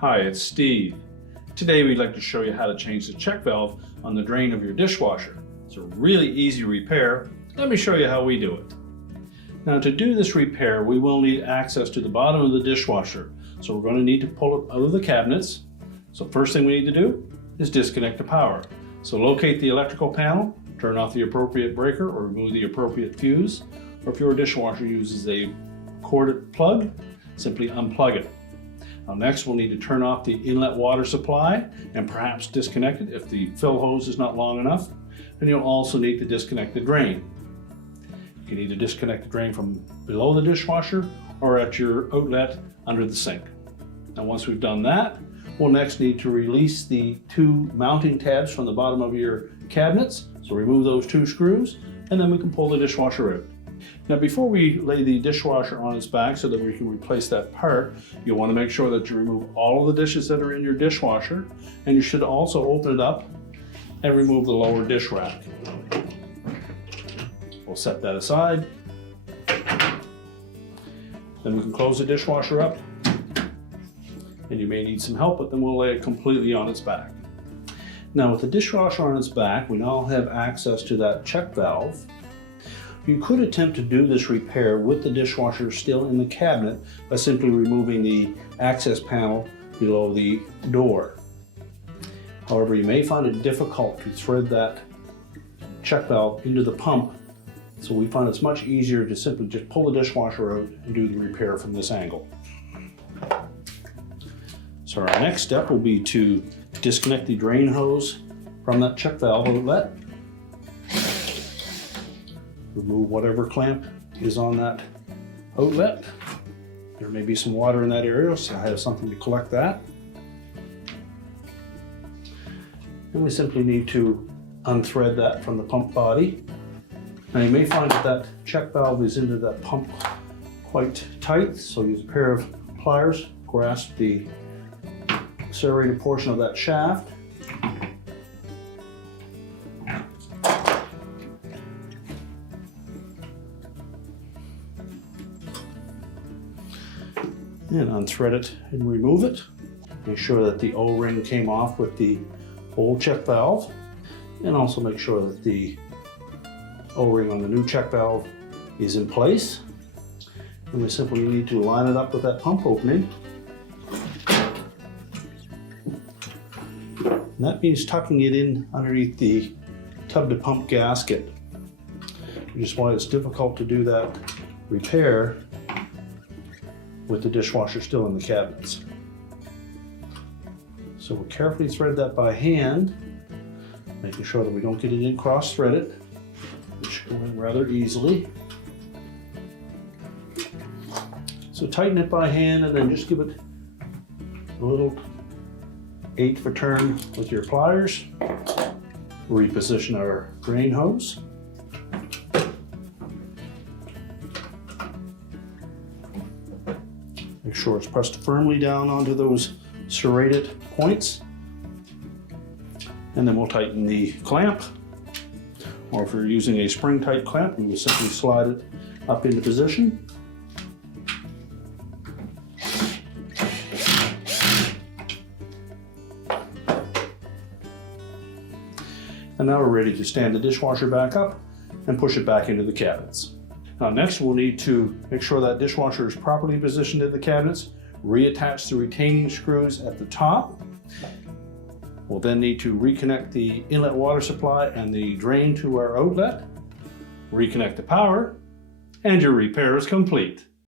Hi, it's Steve. Today we'd like to show you how to change the check valve on the drain of your dishwasher. It's a really easy repair. Let me show you how we do it. Now to do this repair, we will need access to the bottom of the dishwasher. So we're going to need to pull it out of the cabinets. So first thing we need to do is disconnect the power. So locate the electrical panel, turn off the appropriate breaker or remove the appropriate fuse. Or if your dishwasher uses a corded plug, simply unplug it. Now next we'll need to turn off the inlet water supply and perhaps disconnect it if the fill hose is not long enough. And you'll also need to disconnect the drain. You can either disconnect the drain from below the dishwasher or at your outlet under the sink. Now once we've done that, we'll next need to release the two mounting tabs from the bottom of your cabinets. So remove those two screws and then we can pull the dishwasher out. Now before we lay the dishwasher on its back so that we can replace that part, you'll want to make sure that you remove all of the dishes that are in your dishwasher, and you should also open it up and remove the lower dish rack. We'll set that aside. Then we can close the dishwasher up, and you may need some help, but then we'll lay it completely on its back. Now with the dishwasher on its back, we now have access to that check valve. You could attempt to do this repair with the dishwasher still in the cabinet by simply removing the access panel below the door. However, you may find it difficult to thread that check valve into the pump, so we find it's much easier to simply just pull the dishwasher out and do the repair from this angle. So our next step will be to disconnect the drain hose from that check valve outlet. Remove whatever clamp is on that outlet. There may be some water in that area, so I have something to collect that. And we simply need to unthread that from the pump body. Now you may find that that check valve is into that pump quite tight, so use a pair of pliers, grasp the serrated portion of that shaft. And unthread it and remove it. Make sure that the O-ring came off with the old check valve, and also make sure that the O-ring on the new check valve is in place. And we simply need to line it up with that pump opening. And that means tucking it in underneath the tub to pump gasket, which is why it's difficult to do that repair with the dishwasher still in the cabinets. So we'll carefully thread that by hand, making sure that we don't get it in cross-threaded, which should go in rather easily. So tighten it by hand and then just give it a little 8 for turn with your pliers. Reposition our drain hose. Make sure it's pressed firmly down onto those serrated points. And then we'll tighten the clamp. Or if you're using a spring-type clamp, we will simply slide it up into position. And now we're ready to stand the dishwasher back up and push it back into the cabinets. Now next we'll need to make sure that dishwasher is properly positioned in the cabinets, reattach the retaining screws at the top. We'll then need to reconnect the inlet water supply and the drain to our outlet, reconnect the power, and your repair is complete.